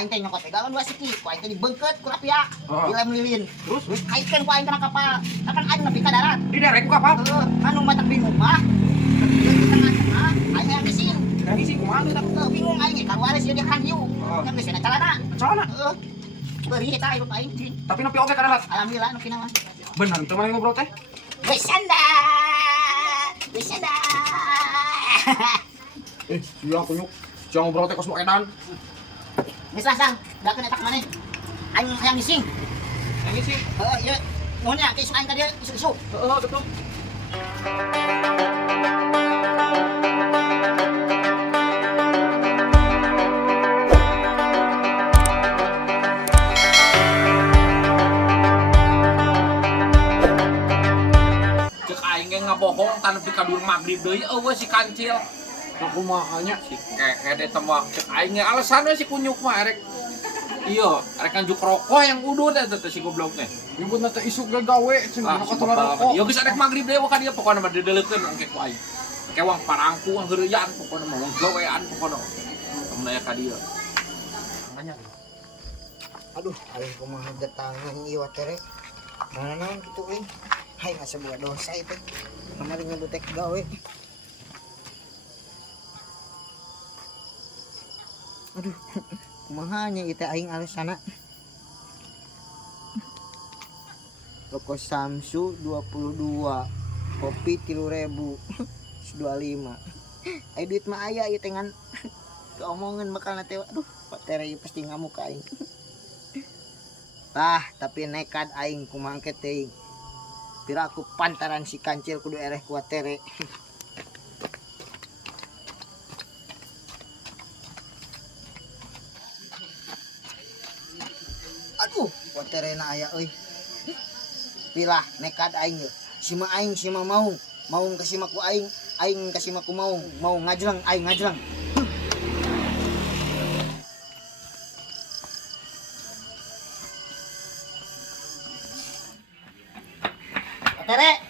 aing teh nyokot galon 2 siki, ku aing teh dibeungkeut ku rapia. Dilem lilin. Terus Kaitkeun ku aing kana kapal. Kapan aing nepi ka darat. di derek ku kapal. Anu matak bingung mah. Di tengah-tengah aing yang ngising. Yang isi kumaha teh? Bingung aing ge kaluares ieu di hanyu. Kan geus cenah calana. Celana. Beri eta hirup aing. Tapi nepi oge ka darat. Alhamdulillah nu kina mah. Bener teu mah ngobrol teh. Bersanda. Iya kunyuk. Jangan ngobrol teh kos nu edan. Geus lah sang, dakeun eta ka maneh. Aing hayang ngising. Yang isi. Heeh, ieu. Nuhun ya, ke isuk aing ka dieu, isuk-isuk. Heeh, betul. Cek aing ge ngabohong tan nepi ka dur magrib deui eueuh si kancil. Nah kumaha nya si keke teh mah cek aing ge alasan we si kunyuk mah erek. Iya, erek nganjuk rokok yang udun teh si goblok teh. Nyebutna teh isuk ge gawe cenah katular rokok. Ya geus erek magrib deui ka dieu pokona mah dedeleukeun engke ku aing. Engke wang parangku wang heureuyan pokona mah wang gawean pokona. Temen aya ka dieu. Aduh, aing kumaha datangan ieu tere. Naon kitu euy. Hai ngasa buat dosa itu. Kamari nyebut teh gawe. Aduh, kumaha nya ieu teh aing alasana. Rokok Samsu 22. Kopi 3.000. 25. Ai duit mah aya ieu teh ngan keomongan bakal teh. Aduh, Pak Tere pasti ngamuk ka aing. Tah, tapi nekat aing kumangke teuing. Pira aku pantaran si kancil kudu ereh kuat Tere. Aduh, kuat Tere na aya euy. Pilah nekat aing ye. Sima aing sima mau ka sima ku aing ka sima ku mau ngajreng aing ngajreng. Tere,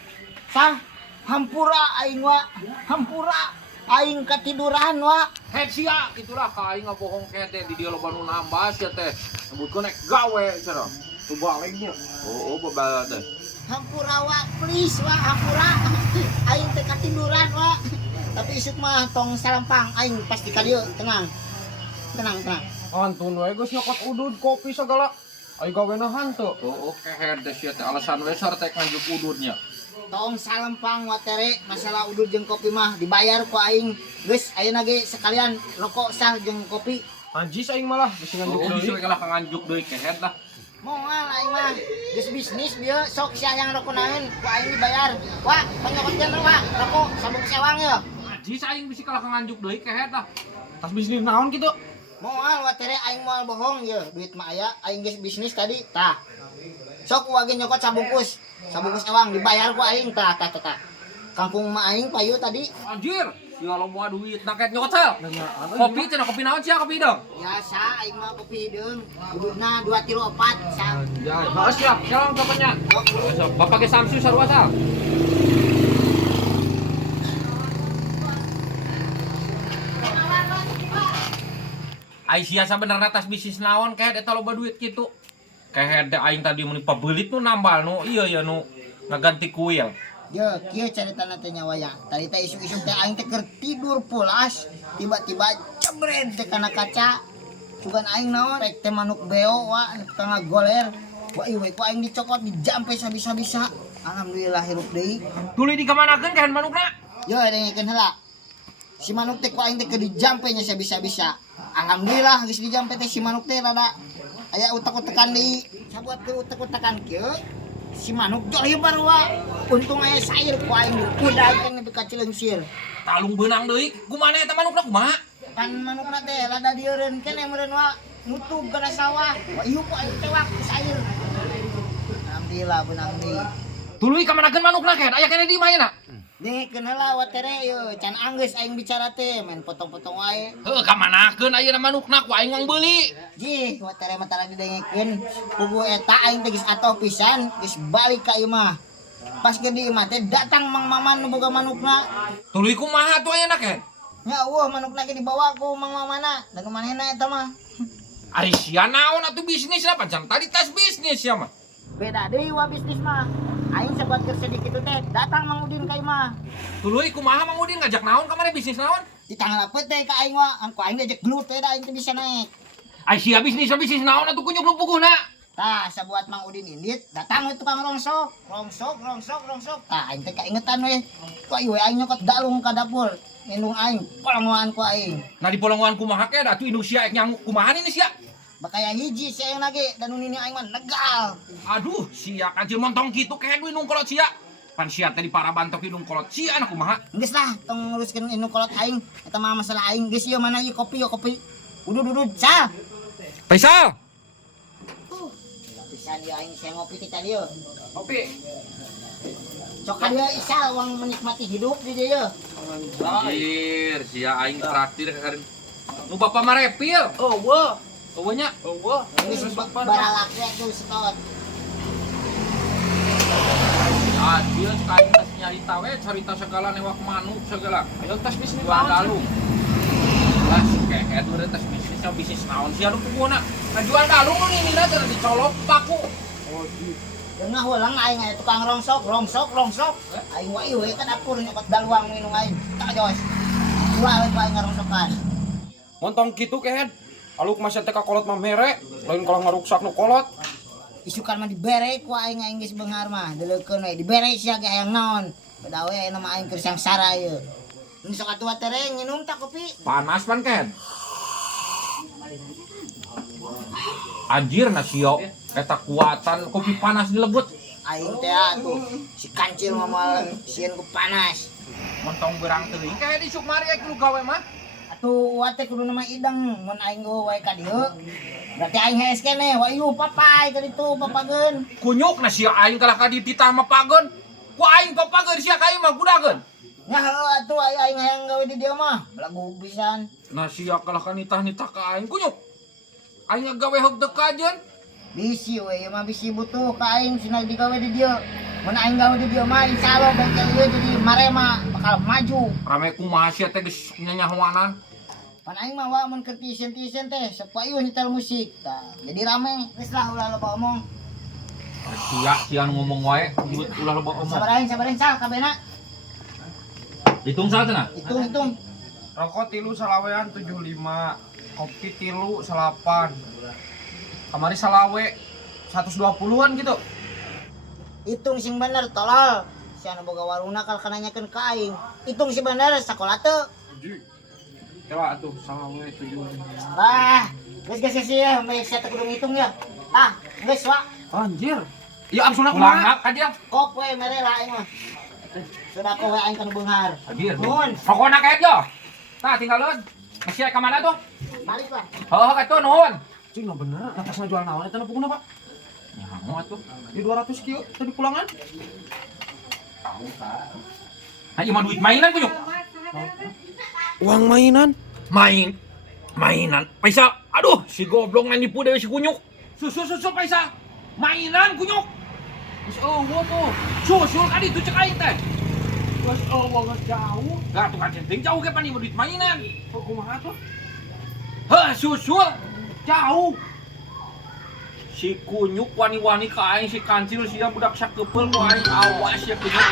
sang hampura aing wa, hampura aing katiduran wa. Head sia gitulah ka aing ngabohong ke teh di dieu loba nu nambas ya teh. Nyebutkeun nek gawe cenah. Tu baliknya. Oh, babala teh. Hampura wa, please wa hampura. Aing teh katiduran wa. Tapi isuk mah tong salampang aing pasti ka dieu, tenang. Tenang. Antun we geus nyokot udud kopi segala. Aing gawena hanteu. Oh, keher teh sia teh alasan we sar teh kanjuk ududnya. Tong salampang wa Tere, masalah udud jeung kopi mah dibayar ku aing. Geus ayeuna ge sekalian rokok sah jeung kopi. Anjis aing malah geus nganjuk deui. Oh, bisa kalah nganjuk deui keher lah. Moal aing mah geus bisnis dieu sok sia yang rokok naeun ku aing dibayar. Wah, panyokotkeun wa rokok sabung sewang ye. Anjis aing bisa kalah nganjuk deui keher lah. Tas bisnis naon kitu? Moal wa Tere aing moal bohong ye, duit mah aya, aing geus bisnis tadi. Tah. Sok wage nyokot sabungkus ewang dibayar ku aing tah. Kampung mah aing payu tadi. Anjir, sia loba duit naket nyokot sel. Kopi cenah kopi naon sia kopi dong? Biasa aing mah kopi hideung. Ududna 2 kilo 4 sa. Anjay, heeh siap. Salam kapanya. Bapak ge Samsu sarua sal. Ai sia sabenerna tas bisnis naon kayak eta loba duit kitu. Kayak aing tadi meni pabelit nu nambal nu iya ya nu ngaganti kuil. Ye, kieu caritana teh nya wayang. Tadi teh isuk-isuk teh aing teh keur tidur pulas, tiba-tiba jebret teh kana kaca. Sugan aing naon rek teh manuk beo wa tengah goler. Wah, ieu ku aing dicokot dijampe sabisa-bisa. Alhamdulillah hirup deui. Tuluy dikamanakeun kahen manukna? Yo dengekeun heula. Si manuk teh ku aing teh keur dijampe nya sabisa-bisa. Alhamdulillah geus dijampe teh si manuk teh rada aya utek-utekan deui. Sabuat keur utek-utekan kieu si manuk jolibar wa. Untung aya sair ku aing udah kan nepi ka Cileungsir. Talung beunang deui. Kumaha eta manukna kumaha? Kan manukna teh rada dieureun keneh meureun wa nutug kana sawah. Wah ieu ku aing tewak ku sair. Alhamdulillah beunang deui. Tuluy kamanakeun manukna kahen aya keneh di imah ayeuna? Dengekeun heula wa Tere yeuh can anggeus aing bicara teh main potong-potong wae. Heuh kamanakeun ayeuna manukna ku aing mang beuli. Jih, wa Tere mah tara didengekeun. Pugu eta aing teh geus atoh pisan, geus balik ka ieu mah. Pas ke di imah teh datang Mang Maman nu boga manukna. Tuluy kumaha tuh ayeuna kahen? Nya manukna ge dibawa ku Mang Mamana dan manehna eta mah. Ari sia naon atuh bisnis lah pancen tadi tas bisnis ya mah. Beda deui wa bisnis mah. Aing sabuat keur sedikit teh datang Mang Udin ka imah. Tuluy kumaha Mang Udin ngajak naon kamari bisnis naon? Di tanggal teh ka aing mah, angko aing diajak gelut teh da aing teh bisa naik. Ai sia bisnis naon atuh kunyuk lu puguhna. Tah sabuat Mang Udin indit datang we tukang rongsok. Tah aing teh kaingetan we. Ku we aing nyokot dalung ka dapur. Indung aing polongoan ku aing. Nah di polongan kumaha ke atuh indung sia ek nyanguk kumaha ini sia? Bakaya hiji si aing lagi dan ini aing mah negal. Aduh sia kancil montong kitu kehe indung kolot sia. Pan sia teh di parabantok indung kolot sia anak kumaha? Geus lah tong nguruskeun indung kolot aing eta mah masalah aing. Geus ieu mana ieu kopi. Udud sa. Faisal. Bisa dia aing saya ngopi teh tadi yeuh. Kopi. Sok dia isal uang menikmati hidup di dieu. Anjir, sia aing traktir kemarin. Nu bapak mah repil. Eueuh. Eueuhnya. Eueuh. Geus baralak tuh setot. Adil sekali tas nyarita we, carita segala newak manuk segala. Ayo tas bisnis Jual dalung. Lah kayak itu tas bisnis naon sih anu pokona. Ngajual dalung nu nina teh dicolok paku. Oh, gitu. Tengah ulang aing aya tukang rongsok. Aing wa ieu ka dapur nyokot daluang minum aing. Tak jos. Ulah we aing ngarongsokan. Montong kitu kehed. Aluk masih teh ka kolot mah mere, lain kalau ngaruksak nu kolot. Isukan mah dibere ku aing geus beunghar mah. Deleukeun we dibere sia ge hayang naon. Beda we aya nama aing keur sangsara ieu. Nu sok atuh tereng nginum tak kopi. Panas pan kan? Anjir nasio eta kuatan kopi panas dilebut. Aing teh atuh si kancil mah moal sieun ku panas. Montong berang teuing kae di Sukmari aya kudu gawe mah. Atuh wa teh kudu nama ideng mun aing go wae ka dieu. Berarti aing hees keneh wa ieu papai ka ditu papageun. Kunyuk nasio aing kalah ka di titah mah pageun. Ku aing papageun sia ka ieu mah gudageun. Nya heuh atuh aing hayang gawe di dieu mah. Belagu pisan. Nasio kalah ka nitah-nitah ka aing kunyuk. Aing gawe hog dekajeun. Bisi we ieu mah bisi butuh ka aing cenah digawe di dieu. Mun aing gawe di dieu mah insyaallah bengkel ieu jadi marema bakal maju. Rame kumaha sia teh geus nyanyahoanan. Pan aing mah wa mun keur tisen teh sok ieu nyetel musik. Tah jadi rame. Geus lah ulah loba omong. Sia ngomong wae, ulah loba omong. Sabar aing sal kabehna. Hitung sal cenah. Hitung. Rokok 3 salawean 75, kopi 3 salapan. Kamari salawe 120-an gitu. Hitung sing bener tolol. Si anu boga warungna kal kananyakeun ka aing. Hitung sing bener sakola teu. Coba atuh salawe 75. Ah, geus ya, bae saya teh kudu ngitung ya. Ah, geus wa. Anjir. Ya absuna Pulang kumaha? ka dia. Kop we mere lah aing mah. Sudah kowe aing kana beunghar. Hadir. Nuhun. Pokona kae yo. Tah tinggalun. Masih ka mana tuh? Balik lah. Heuh ka tuh nuhun. Cing no bener, atasna jual naon eta nu puguna, Pak? Nyaho atuh. Di 200 kieu tadi pulangan. Hanya mah duit mainan kunyuk. Uang mainan. Mainan. Paisa. Aduh, si goblok ngan nipu dewe si kunyuk. Susul Paisa. Mainan kunyuk. Geus eueuh tuh. Susul ka ditu cek aing teh. Geus eueuh geus jauh. Gak tuh kan centing jauh ke pani duit mainan. Kok kumaha tuh? Heh, susul. Jauh. Si kunyuk wani-wani ka aing si kancil sia budak sakepeul ku aing awas ya kunyuk.